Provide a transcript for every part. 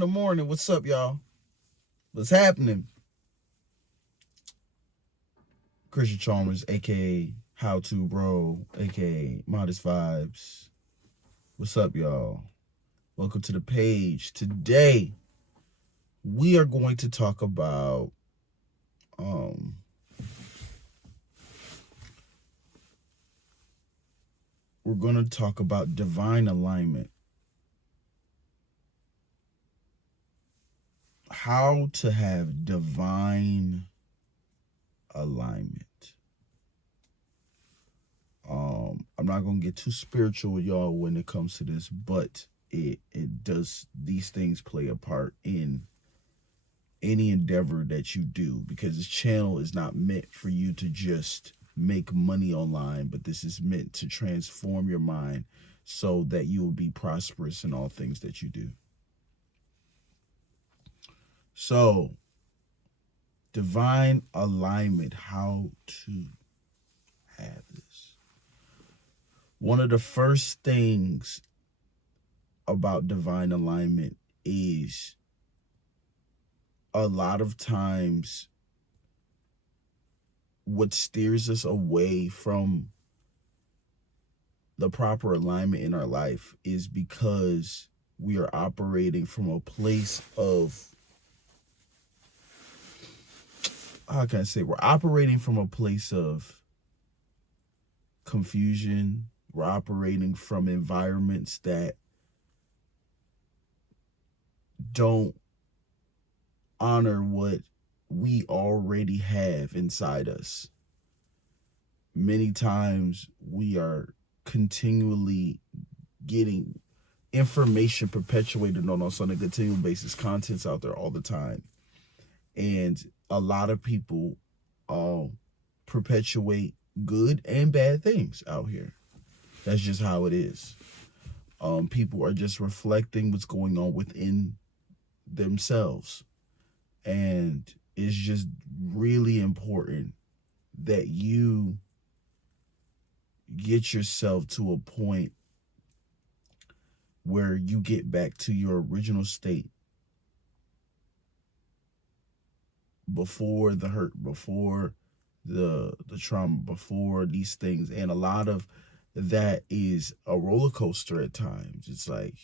in the morning. What's up, y'all? What's happening? Christian Chalmers, aka How To Bro, aka Modest Vibes. What's up, y'all? Welcome to the page. Today, we are going to talk about um we're going to talk about divine alignment. How to have divine alignment. I'm not gonna get too spiritual with y'all when it comes to this, but it does, these things play a part in any endeavor that you do, because this channel is not meant for you to just make money online, but this is meant to transform your mind so that you will be prosperous in all things that you do. So, divine alignment, how to have this. One of the first things about divine alignment is a lot of times what steers us away from the proper alignment in our life is because we are operating from a place of, how can I say, we're operating from a place of confusion. We're operating from environments that don't honor what we already have inside us. Many times we are continually getting information perpetuated on us on a continual basis. Content's out there all the time. And a lot of people perpetuate good and bad things out here. That's just how it is. People are just reflecting what's going on within themselves. And it's just really important that you get yourself to a point where you get back to your original state before the hurt, before the trauma, before these things. And a lot of that is a roller coaster at times. It's like,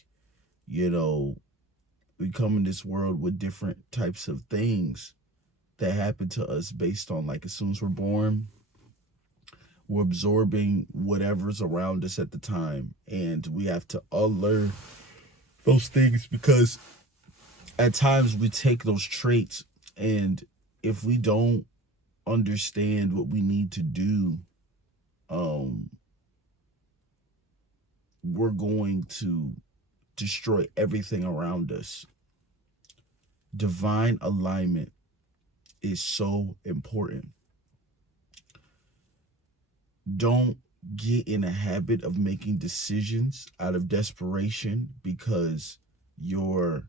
we come in this world with different types of things that happen to us based on, like, as soon as we're born, we're absorbing whatever's around us at the time, and we have to unlearn those things, because at times we take those traits, and if we don't understand what we need to do, we're going to destroy everything around us. Divine alignment is so important. Don't get in a habit of making decisions out of desperation because your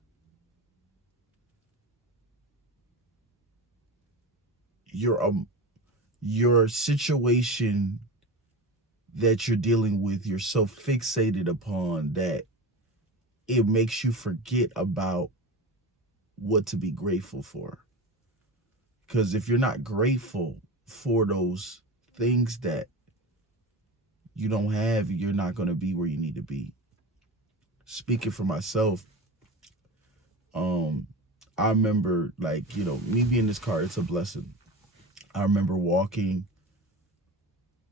situation that you're dealing with, you're so fixated upon that it makes you forget about what to be grateful for. Because if you're not grateful for those things that you don't have, you're not going to be where you need to be. Speaking for myself, I remember, like, me being in this car, it's a blessing. I remember walking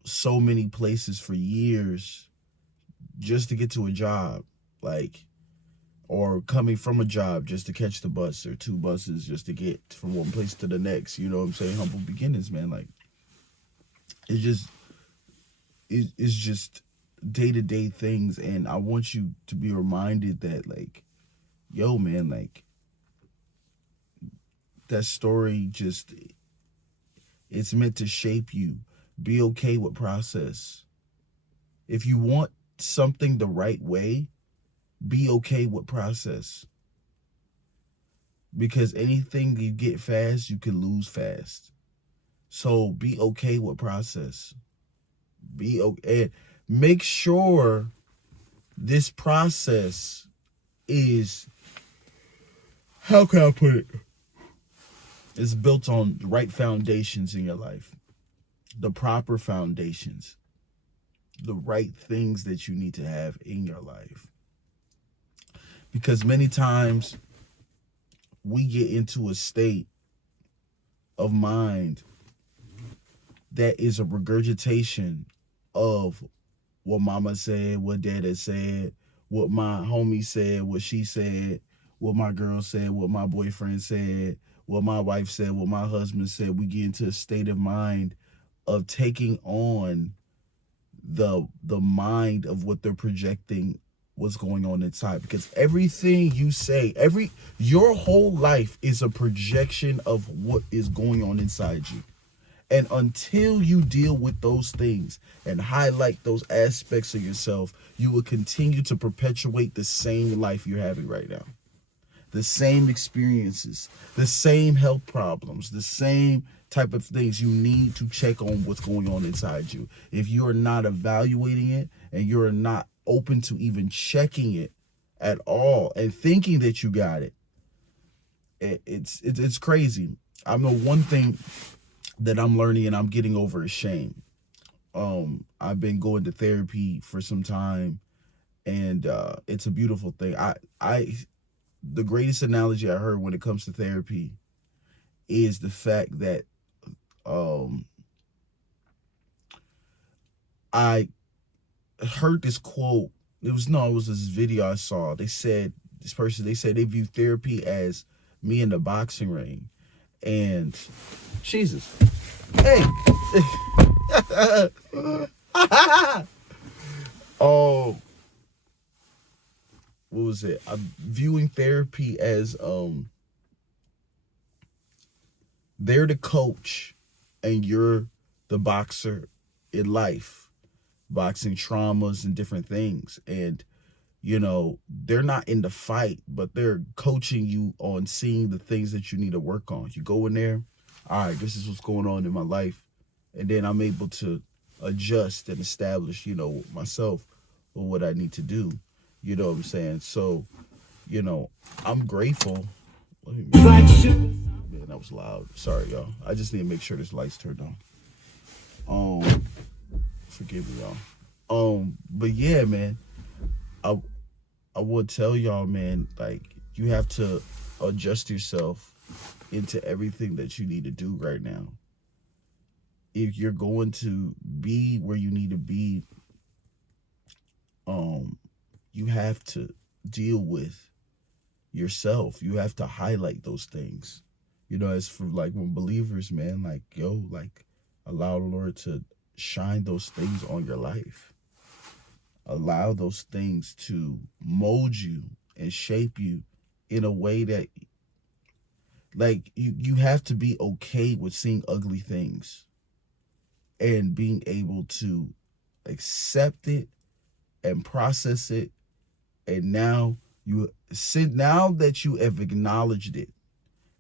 so many places for years just to get to a job, like, or coming from a job just to catch the bus, or two buses just to get from one place to the next. You know what I'm saying? Humble beginnings, man. Like, it's just day-to-day things. And I want you to be reminded that, like, yo, man, like, that story just, it's meant to shape you. Be okay with process. If you want something the right way, be okay with process. Because anything you get fast, you can lose fast. So be okay with process. Be okay. Make sure this process is how can I put it? It's built on the right foundations in your life, the proper foundations, the right things that you need to have in your life. Because many times we get into a state of mind that is a regurgitation of what mama said, what dada said, what my homie said, what she said, what my girl said, what my boyfriend said, what my wife said, what my husband said. We get into a state of mind of taking on the mind of what they're projecting, what's going on inside, because everything you say, your whole life is a projection of what is going on inside you. And until you deal with those things and highlight those aspects of yourself, you will continue to perpetuate the same life you're having right now. The same experiences, the same health problems, the same type of things. You need to check on what's going on inside you. If you are not evaluating it and you're not open to even checking it at all and thinking that you got it, it's crazy. I know one thing that I'm learning and I'm getting over is shame. I've been going to therapy for some time, and it's a beautiful thing. The greatest analogy I heard when it comes to therapy is the fact that I heard this quote. It was this video I saw. They said they view therapy as me in the boxing ring. And Jesus. Hey. Oh, what was it? I'm viewing therapy as they're the coach and you're the boxer in life, boxing traumas and different things. And they're not in the fight, but they're coaching you on seeing the things that you need to work on. You go in there, all right, this is what's going on in my life. And then I'm able to adjust and establish, myself or what I need to do. You know what I'm saying? So, I'm grateful. Man, that was loud. Sorry, y'all. I just need to make sure this light's turned on. Forgive me, y'all. But yeah, man. I would tell y'all, man, like, you have to adjust yourself into everything that you need to do right now. If you're going to be where you need to be, you have to deal with yourself. You have to highlight those things. As for like when believers, man, like, allow the Lord to shine those things on your life. Allow those things to mold you and shape you in a way that, like, you have to be okay with seeing ugly things and being able to accept it and process it. And now that you have acknowledged it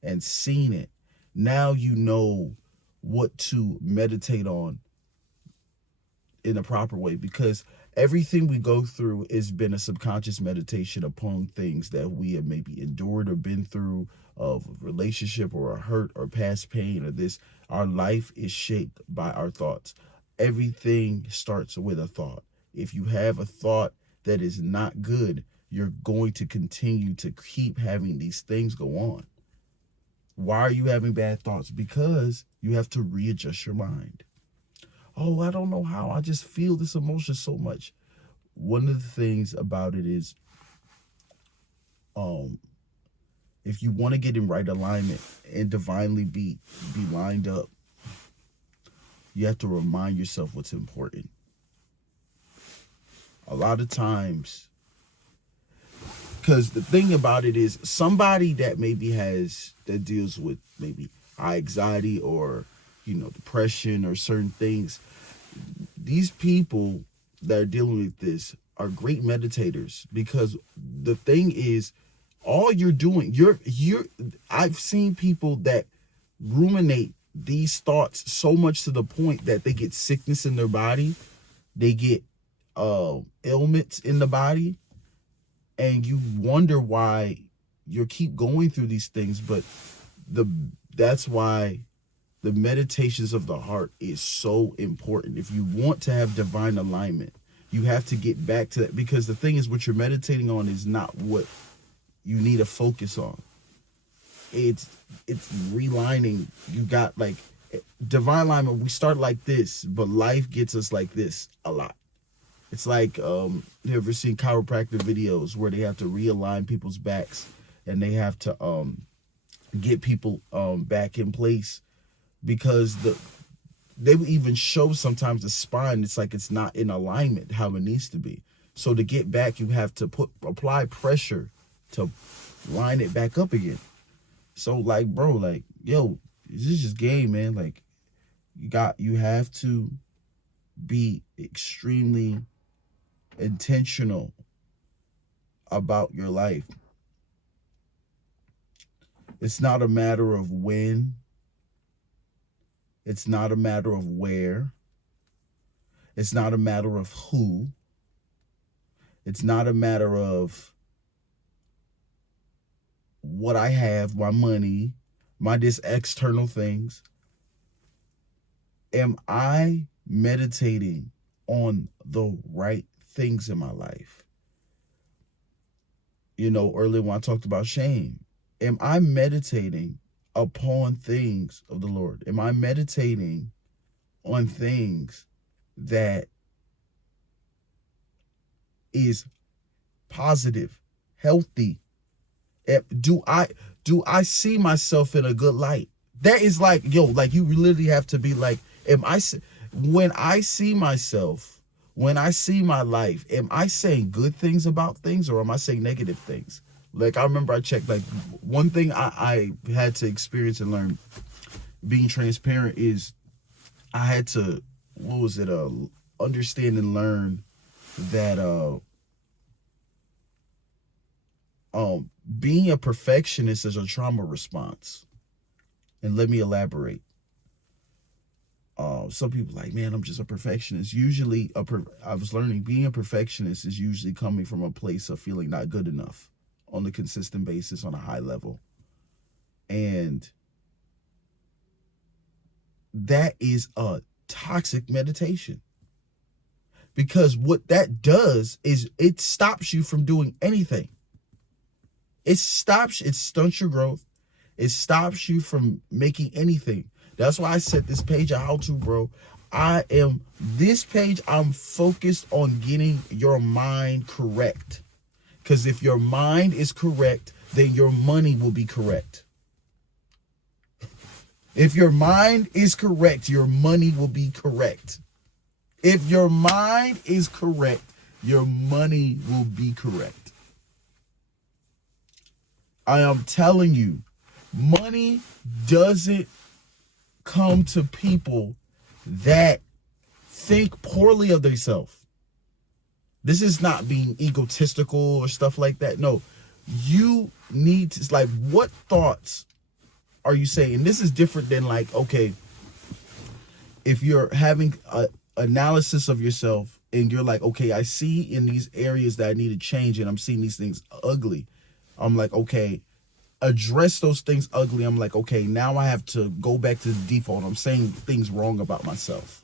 and seen it, now you know what to meditate on in a proper way, because everything we go through has been a subconscious meditation upon things that we have maybe endured or been through, of a relationship or a hurt or past pain or this. Our life is shaped by our thoughts. Everything starts with a thought. If you have a thought that is not good, you're going to continue to keep having these things go on. Why are you having bad thoughts? Because you have to readjust your mind. Oh, I don't know how. I just feel this emotion so much. One of the things about it is, if you want to get in right alignment and divinely be lined up, you have to remind yourself what's important. A lot of times, because the thing about it is, somebody that that deals with maybe high anxiety or depression or certain things, these people that are dealing with this are great meditators, because the thing is, all you're doing, I've seen people that ruminate these thoughts so much to the point that they get sickness in their body, they get ailments in the body, and you wonder why you'll keep going through these things, but that's why the meditations of the heart is so important. If you want to have divine alignment, you have to get back to that, because the thing is, what you're meditating on is not what you need to focus on. It's realigning. You got like divine alignment. We start like this, but life gets us like this a lot. It's like, you ever seen chiropractic videos where they have to realign people's backs, and they have to get people back in place, because they would even show sometimes the spine, it's like it's not in alignment how it needs to be. So to get back, you have to apply pressure to line it back up again. So like, bro, like, yo, this is just game, man. Like, you have to be extremely intentional about your life. It's not a matter of when. It's not a matter of where. It's not a matter of who. It's not a matter of what I have, my money, my just external things. Am I meditating on the right things in my life? You know, earlier when I talked about shame, am I meditating upon things of the Lord? Am I meditating on things that is positive, healthy? Do I see myself in a good light? That is like, yo, like you literally have to be like, when I see myself, when I see my life, am I saying good things about things, or am I saying negative things? Like, I remember I checked, like, one thing I had to experience and learn being transparent is I had to, understand and learn that being a perfectionist is a trauma response. And let me elaborate. Some people like, man, I'm just a perfectionist. Usually, I was learning being a perfectionist is usually coming from a place of feeling not good enough on a consistent basis on a high level. And that is a toxic meditation. Because what that does is it stops you from doing anything. It stunts your growth. It stops you from making anything. That's why I set this page of how to, bro. This page, I'm focused on getting your mind correct. Because if your mind is correct, then your money will be correct. If your mind is correct, your money will be correct. If your mind is correct, your money will be correct. I am telling you, money doesn't come to people that think poorly of themselves. This is not being egotistical or stuff like that. No, you need to, like, what thoughts are you saying? And this is different than, like, okay, if you're having a analysis of yourself and you're like, okay, I see in these areas that I need to change and I'm seeing these things ugly. I'm like, okay, address those things ugly. I'm like, okay, now I have to go back to the default. I'm saying things wrong about myself.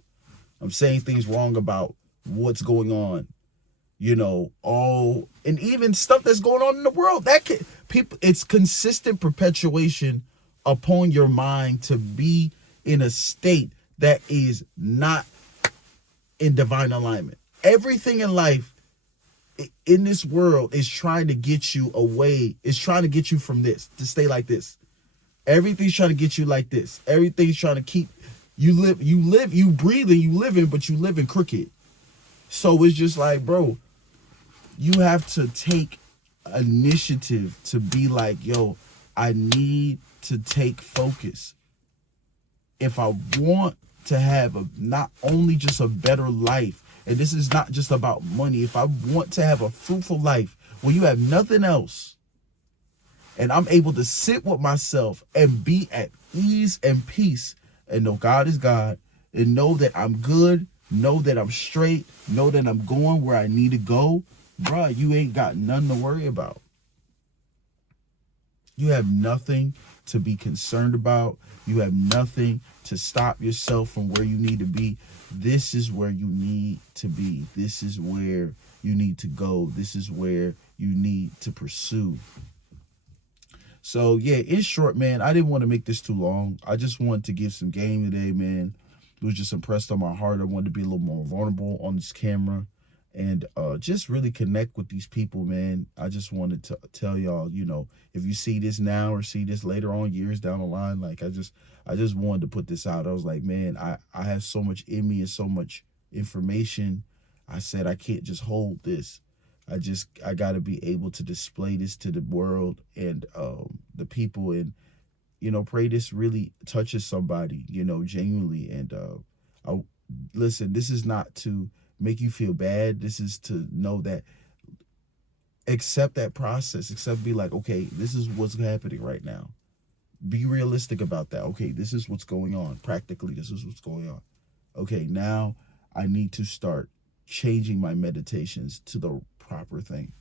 I'm saying things wrong about what's going on, you know, and even stuff that's going on in the world. It's consistent perpetuation upon your mind to be in a state that is not in divine alignment. Everything in life, in this world, is trying to get you away. It's trying to get you from this, to stay like this. Everything's trying to get you like this. Everything's trying to keep you breathing, you living, but you living crooked. So it's just like, bro, you have to take initiative to be like, yo, I need to take focus. If I want to have not only just a better life, and this is not just about money, if I want to have a fruitful life where you have nothing else, and I'm able to sit with myself and be at ease and peace and know God is God, and know that I'm good, know that I'm straight, know that I'm going where I need to go, bruh, you ain't got nothing to worry about. You have nothing to be concerned about. You have nothing to stop yourself from where you need to be. This is where you need to be. This is where you need to go. This is where you need to pursue. So yeah, in short, man, I didn't want to make this too long. I just wanted to give some game today, man. It was just impressed on my heart. I wanted to be a little more vulnerable on this camera and just really connect with these people, man. I just wanted to tell y'all, if you see this now or see this later on years down the line, like I just wanted to put this out. I was like, man, I have so much in me and so much information. I said I can't just hold this. I got to be able to display this to the world and the people, and pray this really touches somebody, genuinely. And I listen, this is not to make you feel bad. This is to know that, accept that process, accept, be like, okay, this is what's happening right now. Be realistic about that. Okay, this is what's going on. Practically, this is what's going on. Okay, now I need to start changing my meditations to the proper thing.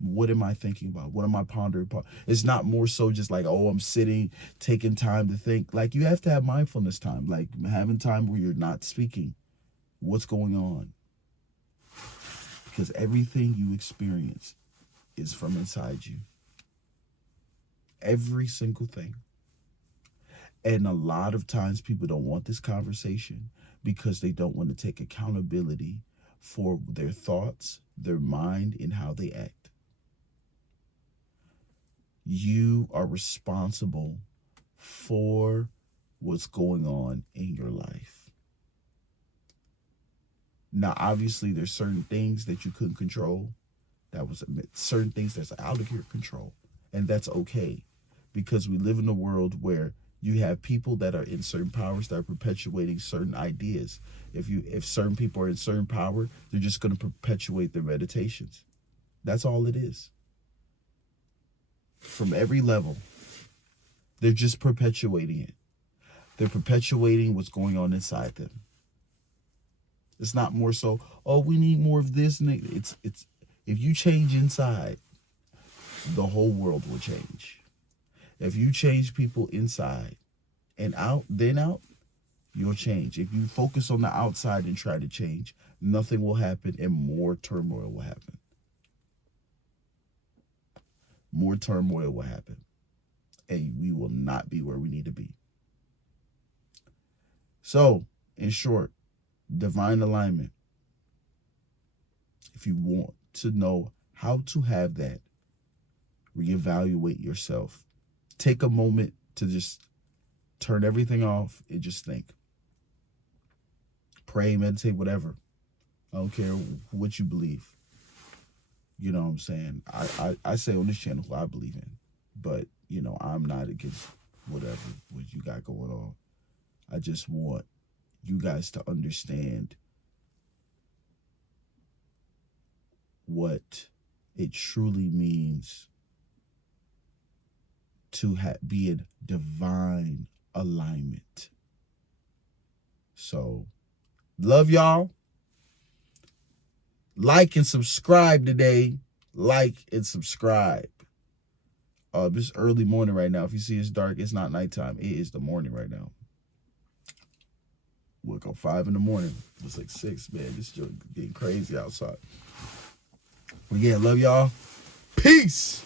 What am I thinking about? What am I pondering upon? It's not more so just like, oh, I'm sitting, taking time to think. Like, you have to have mindfulness time, like having time where you're not speaking. What's going on? Because everything you experience is from inside you. Every single thing. And a lot of times people don't want this conversation because they don't want to take accountability for their thoughts, their mind, and how they act. You are responsible for what's going on in your life. Now, obviously, there's certain things that you couldn't control. That was certain things that's out of your control. And that's okay, because we live in a world where you have people that are in certain powers that are perpetuating certain ideas. If certain people are in certain power, they're just going to perpetuate their meditations. That's all it is. From every level, they're just perpetuating it. They're perpetuating what's going on inside them. It's not more so, oh, we need more of this. It's if you change inside, the whole world will change. If you change people inside and out, then out, you'll change. If you focus on the outside and try to change, nothing will happen and more turmoil will happen. More turmoil will happen. And we will not be where we need to be. So, in short, divine alignment. If you want to know how to have that, reevaluate yourself. Take a moment to just turn everything off and just think. Pray, meditate, whatever. I don't care what you believe. You know what I'm saying? I say on this channel who I believe in. But, I'm not against what you got going on. I just want you guys to understand what it truly means to be in divine alignment. So, love y'all. Like and subscribe today. Like and subscribe. It's early morning right now. If you see it's dark, it's not nighttime. It is the morning right now. Woke up 5 in the morning. It's like 6, man. It's just getting crazy outside. But yeah, love y'all. Peace.